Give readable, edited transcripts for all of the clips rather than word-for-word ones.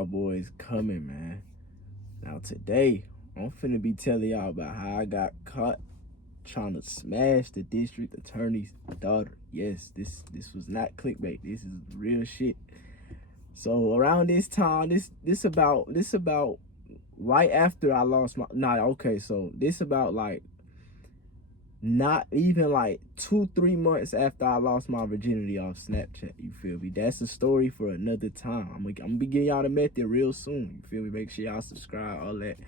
y'all boys coming, man. Now today, I'm finna be telling y'all about how I got caught trying to smash the district attorney's daughter. Yes, this was not clickbait. This is real shit. So around this time, this about right after I lost my so this about like not even like 2-3 months after I lost my virginity off Snapchat. You feel me? That's a story for another time. I'm gonna be getting y'all the method real soon. You feel me? Make sure y'all subscribe, all that.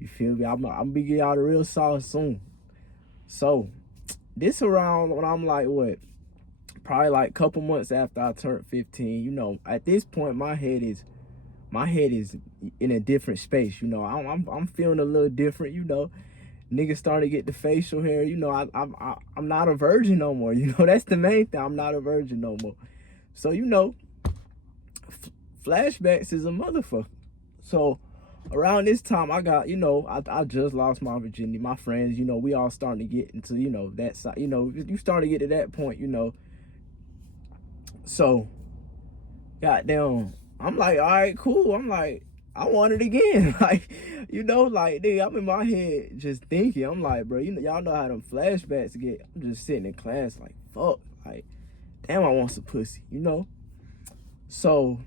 You feel me? I'm gonna be getting y'all the real sauce soon. So this around when I'm like what? Probably like a couple months after I turned 15. You know, at this point my head is in a different space. You know, I'm feeling a little different. You know, niggas starting to get the facial hair. You know, I'm not a virgin no more. You know, that's the main thing. I'm not a virgin no more. So you know, flashbacks is a motherfucker. So around this time, I got, you know, I just lost my virginity. My friends, you know, we all starting to get into, you know, that side. You know, you start to get to that point. You know. So, goddamn, I'm like, all right, cool. I'm like, I want it again. Like, you know, like, nigga, I'm in my head just thinking. I'm like, bro, you know, y'all know how them flashbacks get. I'm just sitting in class like, fuck. Like, damn, I want some pussy, you know? So,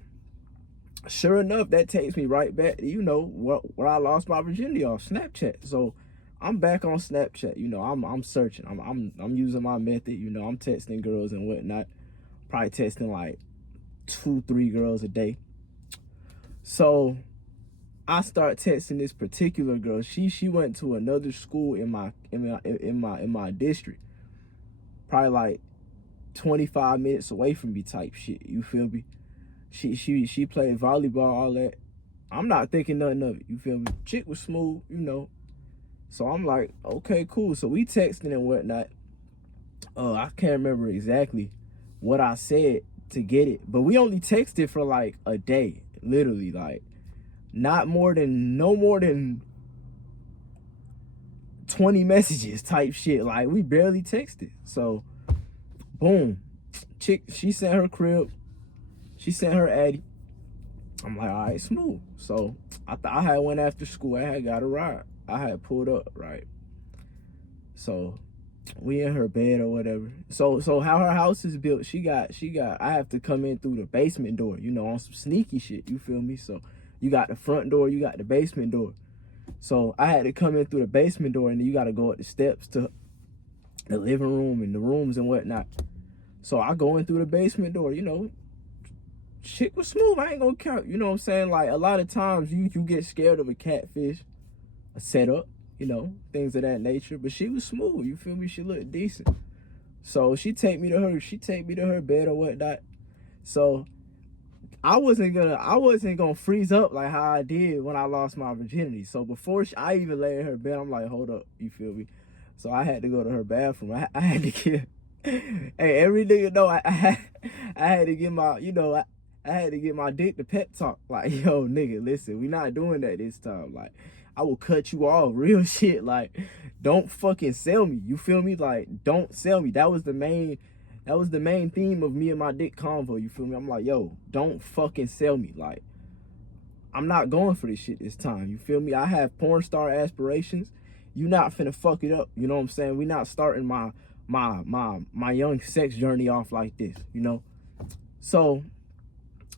sure enough, that takes me right back to, you know, where I lost my virginity off Snapchat. So, I'm back on Snapchat. You know, I'm searching. I'm using my method. You know, I'm texting girls and whatnot. Probably texting like 2-3 girls a day. So I start texting this particular girl. She went to another school in my district. Probably like 25 minutes away from me type shit. You feel me? She played volleyball, all that. I'm not thinking nothing of it. You feel me? Chick was smooth, you know. So I'm like, okay, cool. So we texting and whatnot. I can't remember exactly what I said to get it, but we only texted for like a day, literally, like no more than 20 messages type shit. Like we barely texted. So boom, chick, she sent her crib, she sent her addy. I'm like, all right, smooth. So I had went after school. I had got a ride. I had pulled up, right? So we in her bed or whatever. So how her house is built, she got I have to come in through the basement door, you know, on some sneaky shit, you feel me? So you got the front door, you got the basement door. So I had to come in through the basement door, and then you got to go up the steps to the living room and the rooms and whatnot. So I go in through the basement door, you know, shit was smooth. I ain't gonna count, you know what I'm saying? Like a lot of times you get scared of a catfish, a setup, you know, things of that nature. But she was smooth, you feel me? She looked decent. So she take me to her bed or whatnot. So I wasn't gonna freeze up like how I did when I lost my virginity. So before I even lay in her bed, I'm like, hold up, you feel me? So I had to go to her bathroom. I had to get, hey, every nigga know I had to get my, you know, I had to get my dick to pep talk. Like, yo, nigga, listen, we not doing that this time. Like, I will cut you off, real shit. Like, don't fucking sell me. You feel me? Like, don't sell me. That was the main theme of me and my dick convo. You feel me? I'm like, yo, don't fucking sell me. Like, I'm not going for this shit this time. You feel me? I have porn star aspirations. You not finna fuck it up. You know what I'm saying? We not starting my young sex journey off like this, you know? So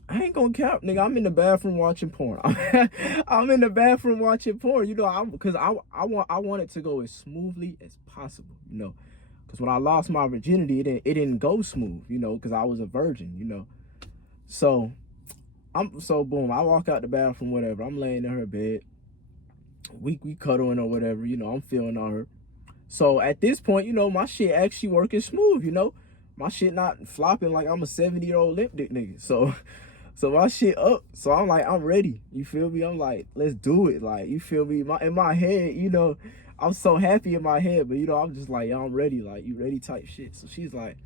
I ain't gonna cap, nigga. I'm in the bathroom watching porn. I'm in the bathroom watching porn, you know, because I want it to go as smoothly as possible, you know. Because when I lost my virginity, it didn't go smooth, you know, because I was a virgin, you know. So boom, I walk out the bathroom, whatever. I'm laying in her bed. We cuddling or whatever, you know. I'm feeling on her. So at this point, you know, my shit actually working smooth, you know. My shit not flopping like I'm a 70-year-old limp dick nigga. So my shit up. So I'm like, I'm ready. You feel me? I'm like, let's do it. Like, you feel me? In my head, you know, I'm so happy in my head, but you know, I'm just like, yo, I'm ready. Like, you ready type shit. So she's like,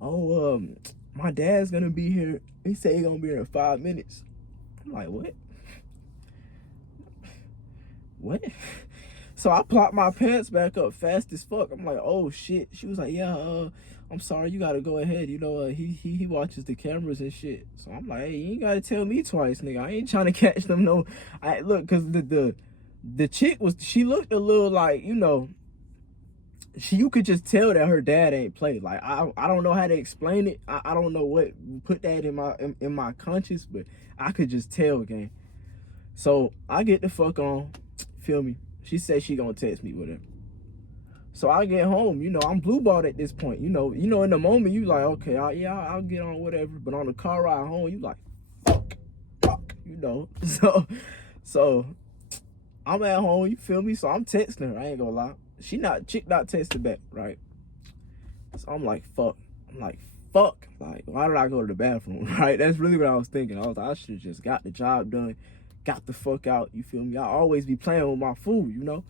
oh, my dad's gonna be here. He said he's gonna be here in 5 minutes. I'm like, what? What? So I plopped my pants back up fast as fuck. I'm like, oh shit. She was like, yeah, I'm sorry, you gotta go ahead. You know, he watches the cameras and shit. So I'm like, hey, you ain't gotta tell me twice, nigga. I ain't trying to catch them. No, I look, cause the chick she looked a little like, you know, you could just tell that her dad ain't played. Like I don't know how to explain it. I don't know what put that in my conscience, but I could just tell, gang. So I get the fuck on, feel me? She said she gonna text me with her. So I get home, you know, I'm blue balled at this point. You know, in the moment you like, okay, I'll get on whatever. But on the car ride home, you like, fuck, you know. So I'm at home, you feel me? So I'm texting her, I ain't gonna lie. Chick not texting back, right? So I'm like, fuck. Like, why did I go to the bathroom, right? That's really what I was thinking. I was like, I should have just got the job done, got the fuck out, you feel me? I always be playing with my food, you know?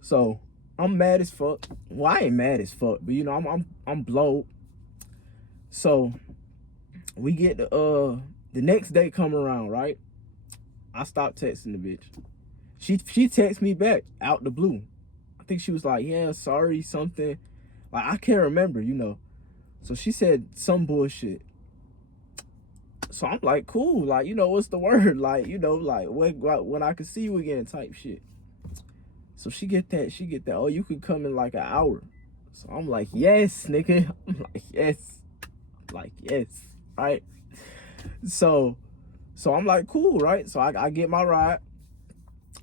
So I'm mad as fuck. Well, I ain't mad as fuck, but you know, I'm blowed. So we get the next day come around, right? I stopped texting the bitch. She texts me back out the blue. I think she was like, yeah, sorry, something. Like, I can't remember, you know. So she said some bullshit. So I'm like, cool, like, you know, what's the word? Like, you know, like, when I can see you again type shit. So she get that, oh, you could come in like an hour. So I'm like, yes, nigga. I'm like, yes, right? So I'm like, cool, right? So I get my ride.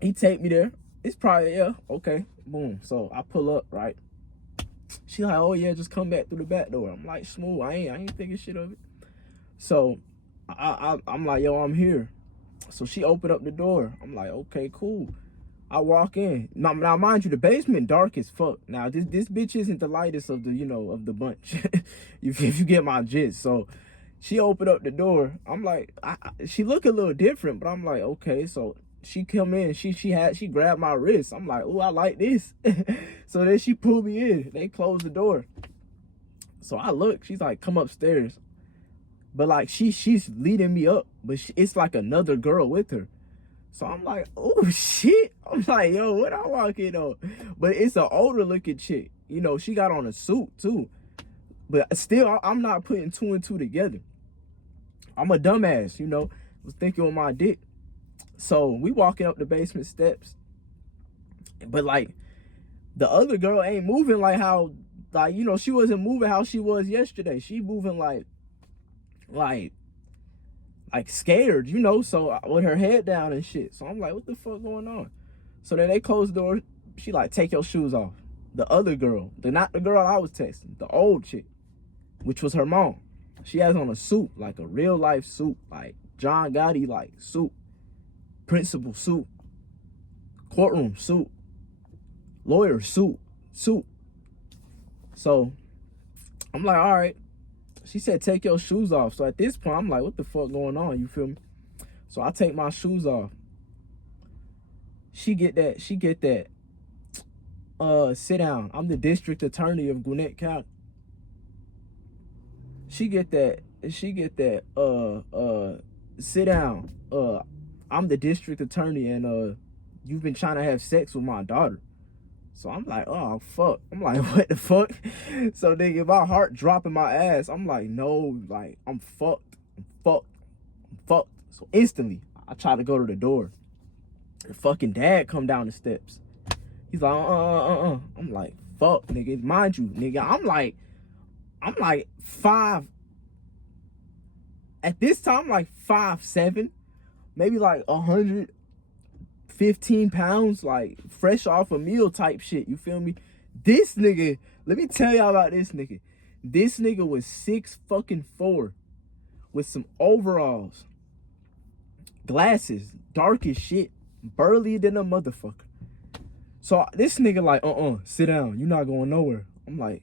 He take me there. It's probably, yeah, okay, boom. So I pull up, right? She like, oh yeah, just come back through the back door. I'm like, smooth, I ain't thinking shit of it. So I'm like, yo, I'm here. So she opened up the door. I'm like, okay, cool. I walk in. Now mind you, the basement dark as fuck. Now this bitch isn't the lightest of the, you know, of the bunch. if you get my gist. So she opened up the door. I'm like, she look a little different, but I'm like, okay. So she come in, she grabbed my wrist. I'm like, oh, I like this. So then she pulled me in. They closed the door. So I look, she's like, come upstairs. But like she's leading me up, but it's like another girl with her. So I'm like, oh shit. I'm like, yo, what I walk in on? But it's an older looking chick. You know, she got on a suit too. But still, I'm not putting two and two together. I'm a dumbass, you know. Was thinking with my dick. So we walking up the basement steps. But like, the other girl ain't moving like how, like, you know, she wasn't moving how she was yesterday. She moving like scared, you know, so with her head down and shit. So I'm like, what the fuck going on? So then they close the door. She like, take your shoes off. The other girl, not the girl I was texting, the old chick, which was her mom. She has on a suit, like a real life suit, like John Gotti like suit, principal suit, courtroom suit, lawyer suit. So I'm like, all right. She said, take your shoes off. So at this point, I'm like, what the fuck going on? You feel me? So I take my shoes off. She get that, sit down. I'm the district attorney of Gwinnett County. She get that, sit down. I'm the district attorney and you've been trying to have sex with my daughter. So I'm like, oh, fuck. I'm like, what the fuck? So nigga, my heart dropping my ass. I'm like, no, like, I'm fucked. So instantly, I try to go to the door. The fucking dad come down the steps. He's like, I'm like, fuck, nigga. Mind you, nigga, I'm like 5. At this time, I'm like 5'7", maybe like 115 pounds, like fresh off a meal type shit. You feel me? This nigga, let me tell y'all about this nigga. This nigga was 6'4" with some overalls, glasses, dark as shit, burly than a motherfucker. So this nigga like, sit down. You not going nowhere. I'm like,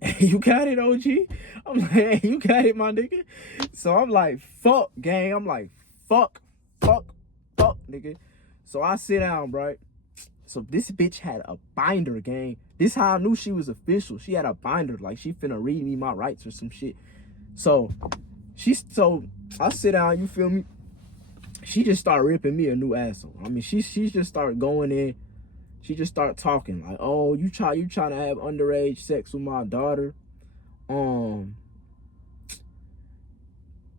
hey, you got it, OG? I'm like, hey, you got it, my nigga? So I'm like, fuck, gang. I'm like, fuck, nigga. So I sit down, right? So this bitch had a binder, gang. This how I knew she was official. She had a binder, like she finna read me my rights or some shit. So I sit down, you feel me? She just started ripping me a new asshole. I mean, she just started going in. She just started talking like, oh, you trying to have underage sex with my daughter.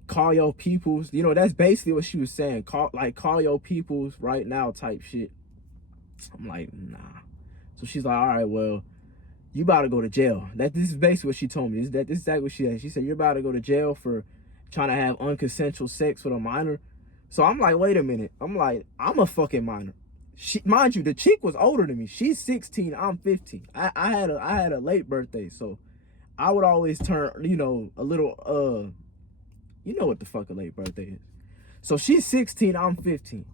Call your peoples. You know, that's basically what she was saying. Call your peoples right now type shit. I'm like, nah. So she's like, all right, well, you about to go to jail. This is basically what she told me. This is exactly what she said. She said, you're about to go to jail for trying to have unconsensual sex with a minor. So I'm like, wait a minute. I'm like, I'm a fucking minor. Mind you, the chick was older than me. She's 16, I'm 15. I had a late birthday, so I would always turn, you know, a little you know what the fuck a late birthday is. So she's 16, I'm 15.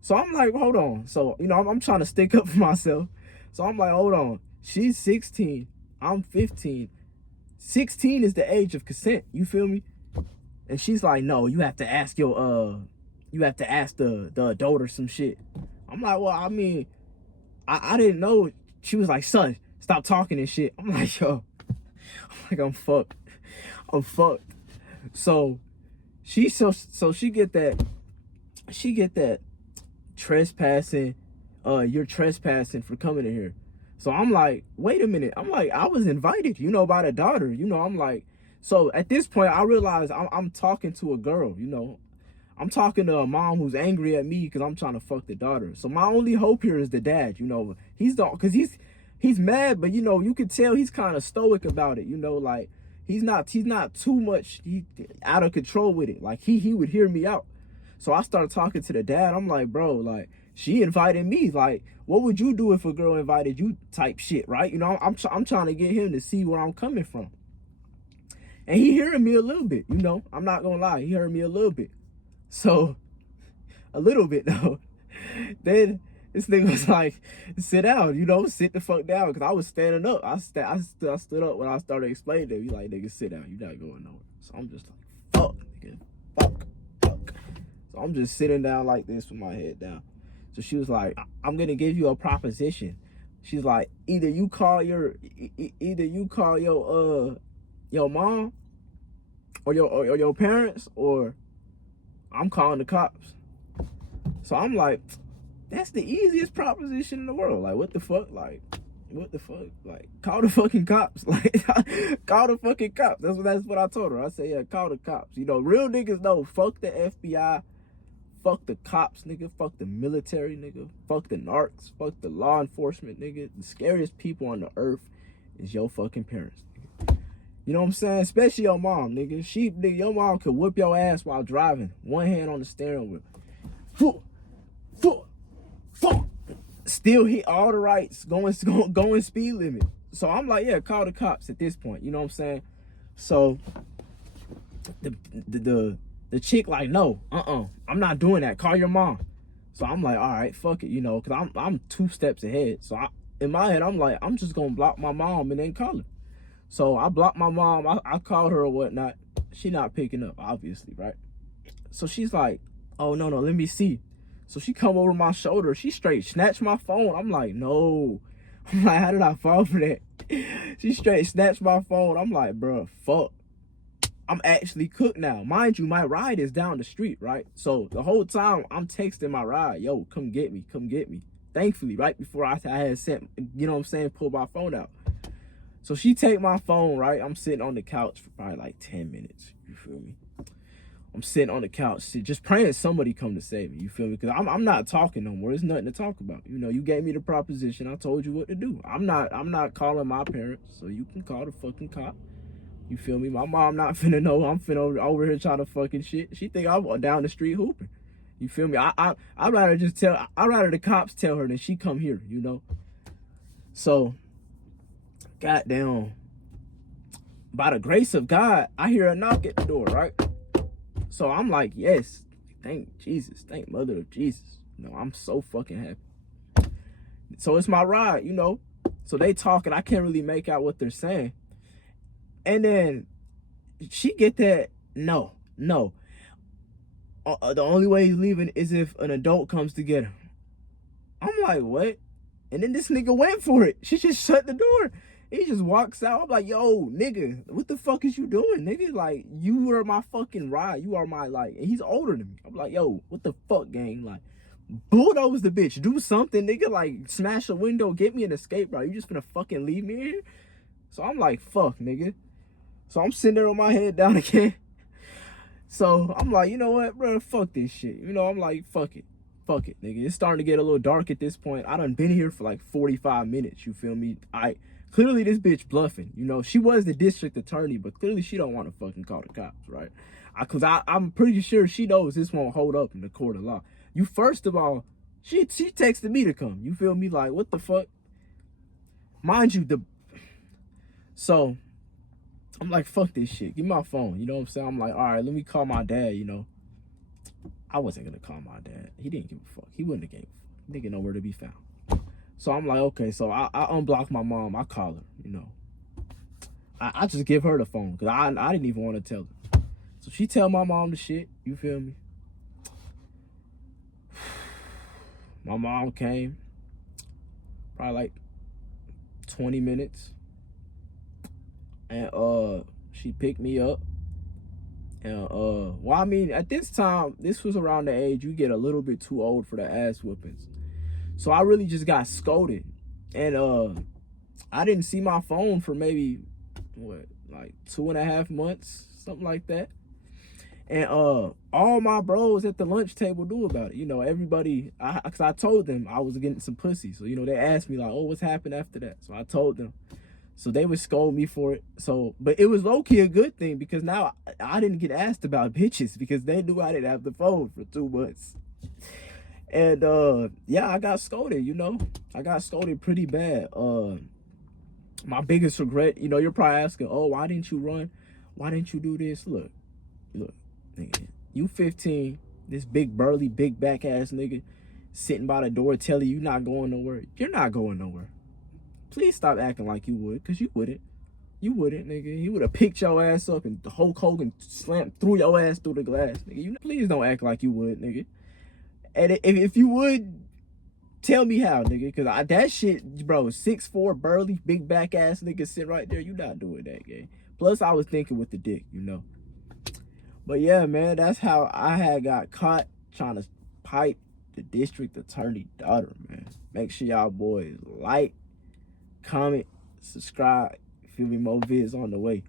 So I'm like, hold on. So, you know, I'm trying to stick up for myself. So I'm like, hold on. She's 16, I'm 15. 16 is the age of consent, you feel me? And she's like, no, you have to ask the adult or some shit. I'm like, well, I mean, I didn't know. She was like, son, stop talking and shit. I'm like, yo, I'm fucked. I'm fucked. So she get that trespassing, you're trespassing for coming in here. So I'm like, wait a minute. I'm like, I was invited, you know, by the daughter, you know. I'm like, so at this point I realized I'm talking to a girl, you know. I'm talking to a mom who's angry at me because I'm trying to fuck the daughter. So my only hope here is the dad, you know. Because he's mad, but you know, you could tell he's kind of stoic about it, you know, like he's not too much out of control with it. Like he would hear me out. So I started talking to the dad. I'm like, bro, like she invited me. Like, what would you do if a girl invited you type shit, right? You know, I'm trying to get him to see where I'm coming from. And he hearing me a little bit, you know. I'm not gonna lie, he heard me a little bit. So, a little bit though. Then this nigga was like, sit down, you know, sit the fuck down. Because I was standing up. I stood up when I started explaining to him. He like, nigga, sit down. You're not going nowhere. So I'm just like, fuck, nigga. Fuck. So I'm just sitting down like this with my head down. So she was like, I'm going to give you a proposition. She's like, either you call your mom or your parents, or I'm calling the cops. So I'm like, that's the easiest proposition in the world. Like, what the fuck? Like, call the fucking cops. Like, call the fucking cops. That's what I told her. I said, yeah, call the cops. You know, real niggas know, fuck the FBI, fuck the cops, nigga, fuck the military, nigga, fuck the narcs, fuck the law enforcement, nigga. The scariest people on the earth is your fucking parents, nigga. You know what I'm saying? Especially your mom, nigga. Your mom could whip your ass while driving. One hand on the steering wheel. Still hit all the rights, going speed limit. So I'm like, yeah, call the cops at this point. You know what I'm saying? So the chick like, no, I'm not doing that. Call your mom. So I'm like, all right, fuck it, you know, because I'm 2 steps ahead. So in my head, I'm like, I'm just gonna block my mom and then call her. So I blocked my mom. I called her or whatnot. She not picking up, obviously, right? So she's like, oh no, let me see. So she come over my shoulder. She straight snatched my phone. I'm like, no. I'm like, how did I fall for that? She straight snatched my phone. I'm like, bro, fuck. I'm actually cooked now. Mind you, my ride is down the street, right? So the whole time I'm texting my ride, yo, come get me. Thankfully, right before I had sent, you know what I'm saying, pull my phone out. So she take my phone, right? I'm sitting on the couch for probably like 10 minutes. You feel me? I'm sitting on the couch, just praying somebody come to save me. You feel me? Because I'm not talking no more. There's nothing to talk about. You know, you gave me the proposition. I told you what to do. I'm not calling my parents, so you can call the fucking cop. You feel me? My mom not finna know I'm finna over here trying to fucking shit. She think I'm down the street hooping. You feel me? I'd rather the cops tell her than she come here, you know? So, goddamn, by the grace of God, I hear a knock at the door, right? So I'm like, yes, thank Jesus, thank Mother of Jesus. You know, I'm so fucking happy. So it's my ride, you know. So they talking, I can't really make out what they're saying. And then she get that, no. The only way he's leaving is if an adult comes to get him. I'm like, what? And then this nigga went for it. She just shut the door. He just walks out. I'm like, yo, nigga, what the fuck is you doing, nigga? Like, you are my fucking ride. You are my, like, and he's older than me. I'm like, yo, what the fuck, gang? Like, bulldoze the bitch, do something, nigga, like smash a window, get me an escape route. You just finna fucking leave me here? So I'm like, fuck, nigga. So I'm sitting there with my head down again. So I'm like, you know what, bro, fuck this shit. You know, I'm like, fuck it. Fuck it, nigga. It's starting to get a little dark at this point. I done been here for like 45 minutes, you feel me? Clearly this bitch bluffing. You know, she was the district attorney, but clearly she don't want to fucking call the cops, right? Cause I'm pretty sure she knows this won't hold up in the court of law. You, first of all, she texted me to come. You feel me? Like, what the fuck? Mind you, so I'm like, fuck this shit. Give me my phone. You know what I'm saying? I'm like, all right, let me call my dad, you know. I wasn't gonna call my dad. He didn't give a fuck. He wouldn't have gave a fuck. Nigga nowhere to be found. So I'm like, okay, so I unblock my mom. I call her, you know. I just give her the phone because I didn't even want to tell her. So she tell my mom the shit. You feel me? My mom came probably like 20 minutes. And she picked me up. And well, I mean, at this time, this was around the age you get a little bit too old for the ass whoopings. So I really just got scolded. And I didn't see my phone for maybe what, like 2.5 months, something like that. And all my bros at the lunch table knew about it. You know, everybody, cause I told them I was getting some pussy. So, you know, they asked me like, oh, what's happened after that? So I told them. So they would scold me for it. So, but it was low-key a good thing because now I didn't get asked about bitches because they knew I didn't have the phone for 2 months. And yeah, I got scolded, you know. I got scolded pretty bad. My biggest regret, you know, you're probably asking, oh, why didn't you run? Why didn't you do this? Look, nigga, you 15, this big burly, big back ass nigga sitting by the door telling you not going nowhere. You're not going nowhere. Please stop acting like you would, because you wouldn't. You wouldn't, nigga. He would have picked your ass up and Hulk Hogan threw your ass through the glass, nigga. Please don't act like you would, nigga. And if you would, tell me how, nigga. Because that shit, bro, 6'4", burly, big back ass nigga sit right there. You not doing that, gang. Plus, I was thinking with the dick, you know. But yeah, man, that's how I had got caught trying to pipe the district attorney daughter, man. Make sure y'all boys like, comment, subscribe. Feel me, more vids on the way.